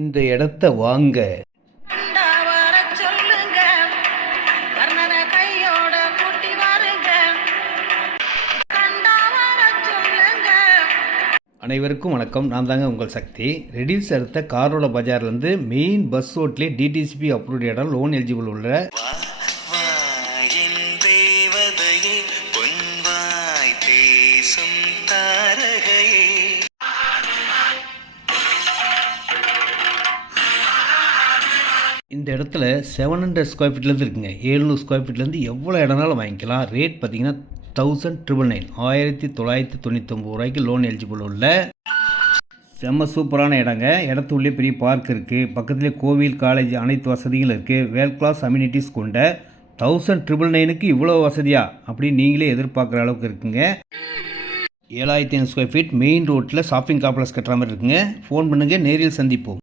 இந்த இடத்த வாங்க. அனைவருக்கும் வணக்கம். நான் தாங்க உங்கள் சக்தி. ரெடில்ஸ் அடுத்த காரோல பஜார்லேருந்து மெயின் பஸ் ரோட்லேயே டிடிசிபி அப்ரூவ்ட் இடம், லோன் எலிஜிபிள் உள்ள இந்த இடத்துல 700 ஸ்கொயர் ஃபீட்லேருந்து இருக்குங்க. 700 ஸ்கொயர் ஃபீட்லேருந்து எவ்வளோ இடம்னாலும் வாங்கிக்கலாம். ரேட் பார்த்தீங்கன்னா 1999 ரூபாய்க்கு லோன் எலிஜிபிள் உள்ள செம்ம சூப்பரான இடங்க. இடத்துள்ளே பெரிய பார்க் இருக்குது, பக்கத்துலேயே கோவில், காலேஜ் அனைத்து வசதிகளும் இருக்குது. வேல் கிளாஸ் அம்யூனிட்டிஸ் கொண்ட 1999க்கு இவ்வளோ வசதியா அப்படின்னு நீங்களே எதிர்பார்க்குற அளவுக்கு இருக்குங்க. 7500 ஸ்கொயர் ஃபீட் மெயின் ரோட்டில் ஷாப்பிங் காம்ப்ளெக்ஸ் கட்டுற மாதிரி இருக்குங்க. ஃபோன் பண்ணுங்கள், நேரில் சந்திப்போம்.